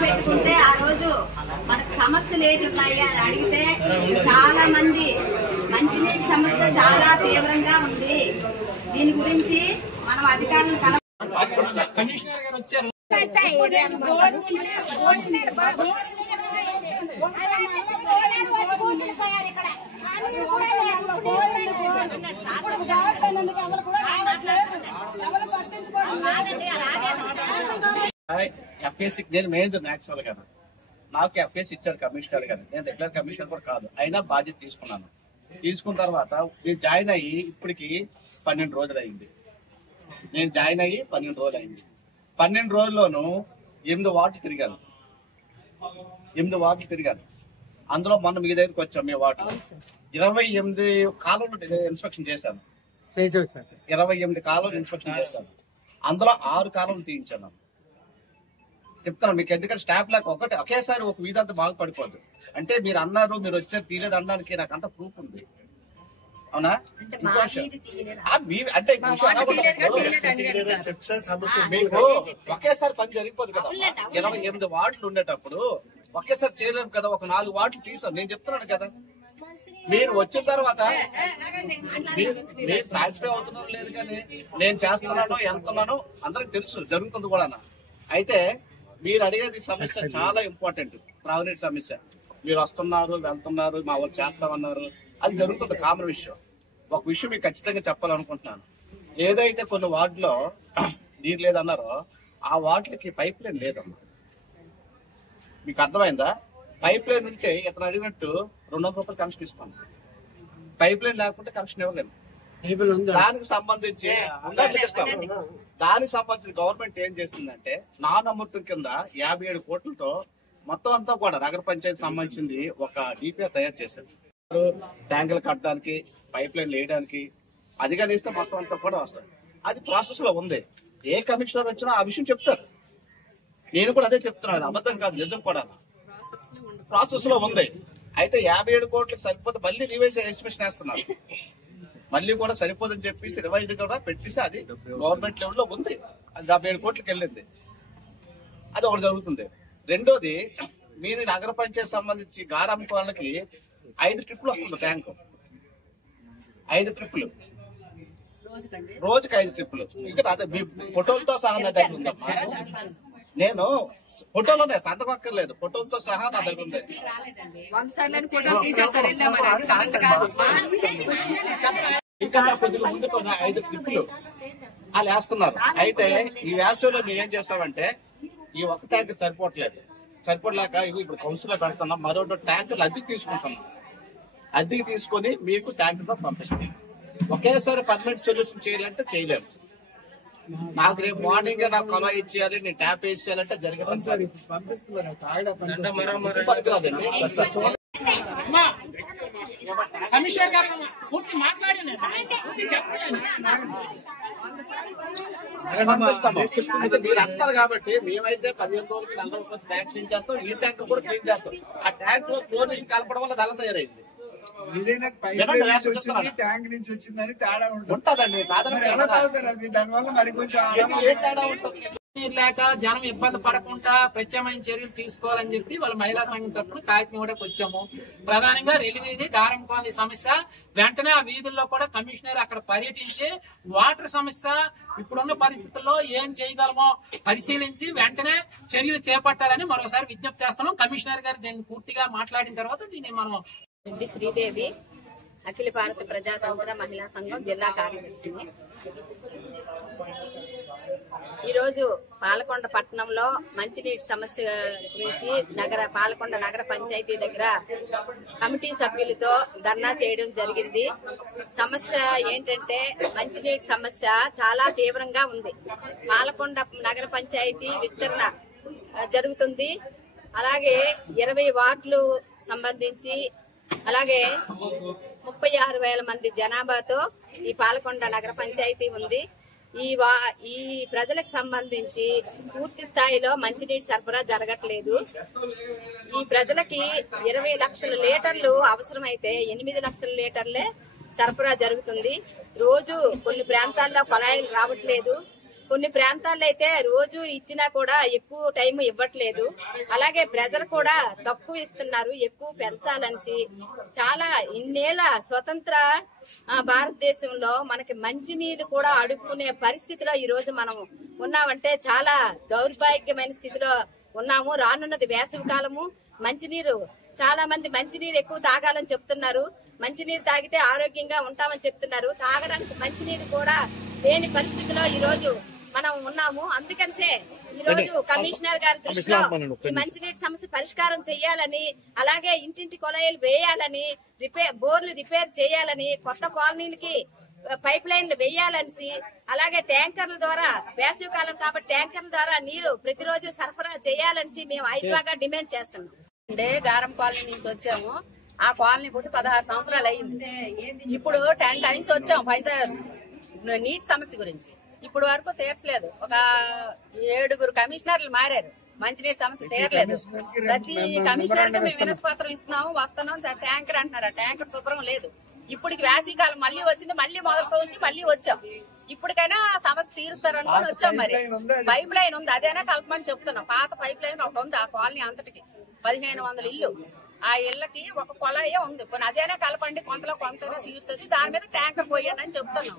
పెట్టుకుంటే ఆ రోజు మనకు సమస్యలు ఏంటున్నాయి అని అడిగితే చాలా మంది మంచినీటి సమస్య చాలా తీవ్రంగా ఉంది. దీని గురించి మనం అధికారులను కమిషనర్ గారు వచ్చారు. ఎఫ్ఏసి నేను మేనేజర్ యాక్చువల్ గా నాకు ఎఫ్ఏసి ఇచ్చారు కమిషనర్ గారు. నేను రెగ్యులర్ కమిషనర్ కూడా కాదు, అయినా బాధ్యత తీసుకున్నాను. తీసుకున్న తర్వాత నేను జాయిన్ అయ్యి ఇప్పటికి 12 రోజులు అయింది. నేను జాయిన్ అయ్యి 12 రోజులు అయింది. 12 రోజుల్లోనూ 8 వార్డులు తిరిగాను. 8 వార్డులు తిరిగాను. అందులో మొన్న మీ దగ్గరికి వచ్చాం. మీ వార్డులో 28 కాలంలో ఇన్స్పెక్షన్ చేశాను. 28 కాలంలో ఇన్స్పెక్షన్ చేశాను. అందులో 6 కాలంలో తీయించాను. చెప్తాను మీకు, ఎందుకంటే స్టాఫ్ లాక్ ఒకేసారి ఒక వీధి అంతా బాగుపడిపోదు. అంటే మీరు అన్నారు, మీరు వచ్చారు తీయలేదు అనడానికి నాకు అంత ప్రూఫ్ ఉంది. అవునా? అంటే మీకు ఒకేసారి పని జరిగిపోదు కదా. 28 వార్డులు ఉండేటప్పుడు ఒకేసారి చేయలేము కదా. ఒక 4 వార్డులు తీసాం. నేను చెప్తున్నాను కదా, మీరు వచ్చిన తర్వాత మీరు సాటిస్ఫై అవుతున్నారు లేదు, కానీ నేను చేస్తున్నాను వెళ్తున్నాను అందరికి తెలుసు, జరుగుతుంది కూడా. అయితే మీరు అడిగేది సమస్య చాలా ఇంపార్టెంట్. త్రాగునీటి సమస్య. మీరు వస్తున్నారు వెళ్తున్నారు, మా వాళ్ళు చేస్తామన్నారు, అది జరుగుతుంది, కామన్ విషయం. ఒక విషయం మీకు ఖచ్చితంగా చెప్పాలనుకుంటున్నాను. ఏదైతే కొన్ని వార్డులో నీరు లేదన్నారో ఆ వార్డులకి పైప్ లైన్ లేదమ్మా. మీకు అర్థమైందా? పైప్ లైన్ ఉంటే ఇతను అడిగినట్టు 200 రూపాయలు కనెక్షన్ ఇస్తాం. పైప్ లైన్ లేకపోతే కనెక్షన్ ఇవ్వలేము. దానికి సంబంధించి గవర్నమెంట్ ఏం చేస్తుందంటే నాన్ అమృతం కింద 57 కోట్లతో మొత్తం అంతా కూడా నగర పంచాయతీ సంబంధించింది ఒక డిపిఆర్ తయారు చేశారు. ట్యాంకులు కట్టడానికి, పైప్ లైన్ వేయడానికి. అది కానీ ఇస్తే మొత్తం అంతా కూడా వస్తుంది. అది ప్రాసెస్ లో ఉంది. ఏ కమిషనర్ వచ్చినా ఆ విషయం చెప్తారు. నేను కూడా అదే చెప్తున్నాను, అది అబద్ధం కాదు, నిజం కూడా. ప్రాసెస్ లో ఉంది. అయితే 57 కోట్లకు సరిపోతే మళ్ళీ రివైజ్ ఎస్టిమేషన్ వేస్తున్నారు. మళ్ళీ కూడా సరిపోదని చెప్పేసి రివైజ్ కూడా పెట్టేసి అది గవర్నమెంట్ లెవెల్లో ఉంది. అది 57 కోట్లకి వెళ్ళింది. అది ఒకటి జరుగుతుంది. రెండోది, మీరు నగర పంచాయతీ సంబంధించి గారం కోళ్ళకి 5 ట్రిప్పులు వస్తుంది ట్యాంకు. 5 ట్రిప్పులు రోజుకి 5 ట్రిప్పులు. ఇక్కడ అదే మీ ఫోటోలతో సహా నా దగ్గర ఉందమ్మా. నేను ఫోటోలోనే సంతపక్కర్లేదు, ఫోటోలతో సహా నా దగ్గర ఉంది. ఇంకా కొద్దిగా ముందు 5 ట్రిప్పులు వాళ్ళు వేస్తున్నారు. అయితే ఈ వేసవిలో మేము ఏం చేస్తామంటే ఈ ఒక ట్యాంక్ సరిపోలేక ఇప్పుడు కౌన్సిల్ లో పెడుతున్నాం. మరో ట్యాంకులు అద్దెకి తీసుకుంటున్నాం. అద్దెకి తీసుకొని మీకు ట్యాంకుతో పంపిస్తాం. ఒకేసారి పర్మనెంట్ సొల్యూషన్ చేయాలంటే చేయలేము. నాకు రేపు మార్నింగ్ నాకు కొలాయి ఇచ్చేయాలి, నేను ట్యాప్ వేసేయాలంటే జరిగే పనికిరాదండి. కమిషనర్ గారు పూర్తి మాట్లాడండి, పూర్తి చెప్పండి. మీరు అంటారు కాబట్టి మేమైతే 15 రోజులకి 40 రూపాయలు ట్యాంక్ క్లీన్ చేస్తాం. ఈ ట్యాంక్ కూడా క్లీన్ చేస్తాం. ఆ ట్యాంక్ లో క్లోరినేషన్ కలపడం వల్ల దళం తయారైంది. ట్యాంక్ నుంచి వచ్చిందని తేడా ఉంటుందండి. దానివల్ల మరి కొంచెం ఏ తేడా ఉంటుంది? నీరు లేక జనం ఇబ్బంది పడకుండా ప్రత్యామ్నాయ చర్యలు తీసుకోవాలని చెప్పి వాళ్ళ మహిళా సంఘం తరఫున కాకినాడకు వచ్చాము. ప్రధానంగా రెల్లి వీధి, గారం కాలనీ సమస్య. వెంటనే ఆ వీధుల్లో కూడా కమిషనర్ అక్కడ పర్యటించి వాటర్ సమస్య ఇప్పుడున్న పరిస్థితుల్లో ఏం చేయగలమో పరిశీలించి వెంటనే చర్యలు చేపట్టాలని మరోసారి విజ్ఞప్తి చేస్తున్నాం. కమిషనర్ గారు దీన్ని పూర్తిగా మాట్లాడిన తర్వాత దీన్ని మనం శ్రీదేవి అఖిల భారత ప్రజాతంత్ర మహిళా సంఘం జిల్లా కార్యదర్శిని. ఈరోజు పాలకొండ పట్టణంలో మంచినీటి సమస్య గురించి పాలకొండ నగర పంచాయతీ దగ్గర కమిటీ సభ్యులతో ధర్నా చేయడం జరిగింది. సమస్య ఏంటంటే మంచినీటి సమస్య చాలా తీవ్రంగా ఉంది. పాలకొండ నగర పంచాయతీ విస్తరణ జరుగుతుంది. అలాగే 20 వార్డులు సంబంధించి అలాగే 36,000 మంది జనాభాతో ఈ పాలకొండ నగర పంచాయతీ ఉంది. ఈ ప్రజలకు సంబంధించి పూర్తి స్థాయిలో మంచినీటి సరఫరా జరగట్లేదు. ఈ ప్రజలకి 20 లక్షల లీటర్లు అవసరమైతే 8 లక్షల లీటర్లే సరఫరా జరుగుతుంది. రోజు కొన్ని ప్రాంతాల్లో కొలాయిలు రావట్లేదు. కొన్ని ప్రాంతాల్లో అయితే రోజు ఇచ్చినా కూడా ఎక్కువ టైం ఇవ్వట్లేదు. అలాగే ప్రజలు కూడా తక్కువ ఇస్తున్నారు, ఎక్కువ పెంచాలనేసి. చాలా ఇన్నేళ్ల స్వతంత్ర భారతదేశంలో మనకి మంచినీళ్ళు కూడా అడుక్కునే పరిస్థితిలో ఈ రోజు మనం ఉన్నామంటే చాలా దౌర్భాగ్యమైన స్థితిలో ఉన్నాము. రానున్నది వేసవి కాలము. మంచినీరు చాలా మంది మంచినీరు ఎక్కువ తాగాలని చెప్తున్నారు. మంచినీరు తాగితే ఆరోగ్యంగా ఉంటామని చెప్తున్నారు. తాగడానికి మంచినీరు కూడా లేని పరిస్థితిలో ఈ రోజు మనం ఉన్నాము. అందుకనిసే ఈ రోజు కమిషనర్ గారి దృష్టిలో ఈ మంచినీటి సమస్య పరిష్కారం చేయాలని, అలాగే ఇంటింటి కొలాయిలు వేయాలని, బోర్లు రిపేర్ చేయాలని, కొత్త కాలనీలకి పైప్ లైన్లు వేయాలనేసి, అలాగే ట్యాంకర్ల ద్వారా వేసవి కాలం కాబట్టి ట్యాంకర్ల ద్వారా నీరు ప్రతిరోజు సరఫరా చేయాలనేసి మేము ఐదుగా డిమాండ్ చేస్తున్నాం. అంటే గారం కాలనీ నుంచి వచ్చాము. ఆ కాలనీ పుట్టి 16 సంవత్సరాలు అయింది. ఇప్పుడు 10 టైమ్స్ వచ్చాము నీటి సమస్య గురించి. ఇప్పుడు వరకు తీర్చలేదు. ఒక 7 కమిషనర్లు మారారు, మంచినీటి సమస్య తీరలేదు. ప్రతి కమిషనర్ కి మేము వినతి పత్రం ఇస్తున్నాము, వస్తున్నాం. ట్యాంకర్ అంటున్నారు, ఆ ట్యాంకర్ శుభ్రం లేదు. ఇప్పటికి వేసవికాలం మళ్ళీ వచ్చింది, మళ్ళీ మొదటి నుంచి మళ్ళీ వచ్చాం. ఇప్పటికైనా సమస్య తీరుస్తారనుకుని వచ్చాం. మరి పైప్ లైన్ ఉంది, అదేనా కలపమని చెప్తున్నాం. పాత పైప్ లైన్ ఒకటి ఉంది ఆ కాలనీ అంతటికి. 1500 ఇల్లు. ఆ ఇళ్లకి ఒక కొలాయే ఉంది. అదేనా కలపండి, కొంతలో కొంతనే తీరుతుంది, దాని మీద ట్యాంకర్ పోయండి అని చెప్తున్నాం.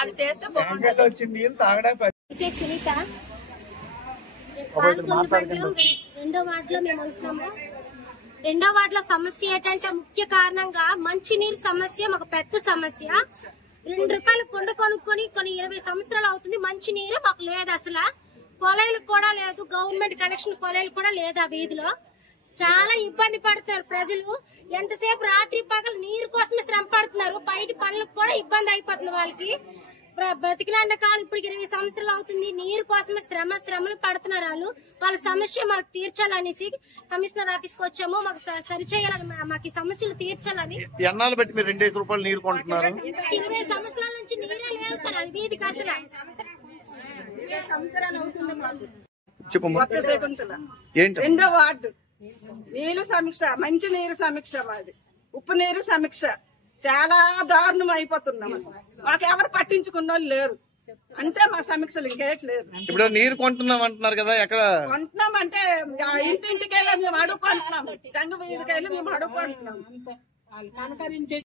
అది చేస్తే బాగుంటుంది. సునీత, రెండో వార్డులో మేము ఉంటున్నాము. రెండో వార్డులో సమస్య ఏంటంటే ముఖ్య కారణంగా మంచినీరు సమస్య మాకు పెద్ద సమస్య. 2 రూపాయలు కొండ కొనుక్కొని 20 సంవత్సరాలు అవుతుంది. మంచినీరు మాకు లేదు, అసలు కొలాయిలు కూడా లేదు. గవర్నమెంట్ కనెక్షన్ కొలాయిలు కూడా లేదు. ఆ వీధిలో చాలా ఇబ్బంది పడుతున్నారు ప్రజలు. ఎంతసేపు రాత్రి పగలు నీరు కోసమే శ్రమ పడుతున్నారు. బయట పనులకు కూడా ఇబ్బంది అయిపోతుంది వాళ్ళకి. బ్రతికిలాండ కాలం ఇప్పటికి 20 సంవత్సరాలు అవుతుంది. నీరు కోసమే శ్రమలు పడుతున్నారు వాళ్ళ సమస్య మాకు తీర్చాలనేసి కమిషనర్ ఆఫీస్ కి వచ్చాము. మాకు సరిచేయాలని, మాకు ఈ సమస్యలు తీర్చాలని. ఎన్నాళ్ళు బట్టి మీరు 2 రూపాయలు నీరు కొంటున్నారు? 20 సంవత్సరాల నుంచి నీరే లేదు సార్. అది వీధికి అసలు 20 సంవత్సరాలు అవుతుంది మాకు. ఏంటి? రెండో వార్డు నీరు సమీక్ష, మంచి నీరు సమీక్ష, మాది ఉప్పు నీరు సమీక్ష. చాలా దారుణం అయిపోతున్నాం. మాకు ఎవరు పట్టించుకున్న వాళ్ళు లేరు. అంతే మా సమీక్షలు, ఇంకేట్లేదు. ఇప్పుడు నీరు కొంటున్నాం అంటున్నారు కదా, ఎక్కడ కొంటున్నాం అంటే ఇంటింటికి వెళ్ళి మేము అడుక్కుంటున్నాం. జంగ వీధికి వెళ్ళి మేము అడుక్కుంటున్నాం.